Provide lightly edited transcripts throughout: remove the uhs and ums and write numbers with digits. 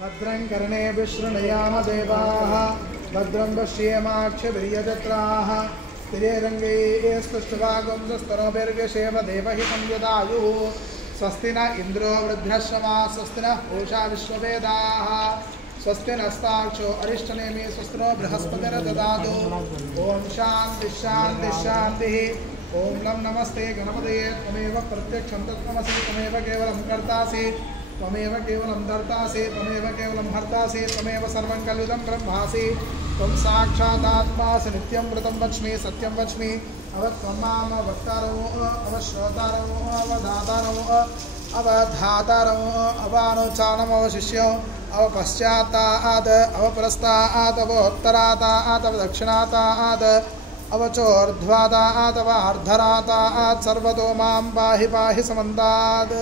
भद्रं कर्णेभिः शृणुयाम देवाः भद्रं पश्येमाक्षभिर्यजत्राः स्थिरैरङ्गैः स्तुष्टुवागुंसस्तनोभिर्व्यशेम देवहितं यदायुः स्वस्ति न इन्द्रो वृद्धश्रवा स्वस्ति नः पूषा विश्ववेदाः स्वस्ति नस्ताक्षो अरिष्टनेमि स्वस्ति नो बृहस्पतिर्ददातु ओम शांति शांति शांतिः ओम नमस्ते गणपतये त्वमेव प्रत्यक्षं तत्त्वमसि त्वमेव केवलं कर्तासि त्वमेव केवलं धर्तासि त्वमेव केवलं हर्तासि त्वमेव सर्वं कल्विदं ब्रह्मासि त्वं साक्षादात्मासि नित्यं मृतं वच्मि सत्यं वच्मि अवत्वं माम वक्तारो अवश्रोतारो अवधातारो अवधातारो अवानुचानम अवशिष्यो अवपश्चाताद अवपुरस्ताद अवोत्तराताद अवदक्षिणाताद अवचोर्ध्वाताद अवार्धराताद सर्वतो मां पाहि पाहि समन्तात्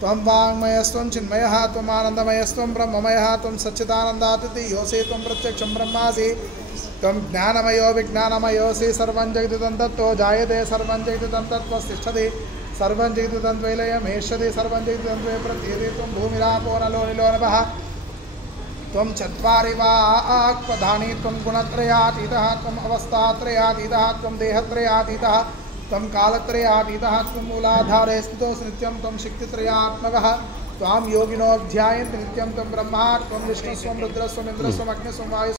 त्वं वाङ्मयस्त्वं चिन्मयः त्वम् आनन्दमयस्त्वं ब्रह्ममयः त्वं सच्चिदानन्दातिथि त्वं प्रत्यक्षं ब्रह्मासि त्वं ज्ञानमयो विज्ञानमयोऽसि सर्वं जगदिदं तत्त्वो जायते सर्वं जगदिदं तत्त्वस्तिष्ठति सर्वं जगदिदं द्वैलयमेष्यति सर्वं जगदिदं द्वै प्रत्येति त्वं भूमिरापो नलो निलो नभः त्वं चत्वारि वाक्पदानि त्वं गुणत्रयातीतः त्वम् अवस्थात्रयातीतः त्वं देहत्रयातीतः त्वं कालत्रयातीतः त्वं मूलाधारे स्थितोऽसि नित्यं त्वं शक्तित्रयात्मकः त्वां योगिनो ध्यायन्ति नित्यं त्वं ब्रह्मा त्वं विष्णुस्त्वं रुद्रस्त्वम् इन्द्रस्त्वम् अग्निस्त्वं वायुः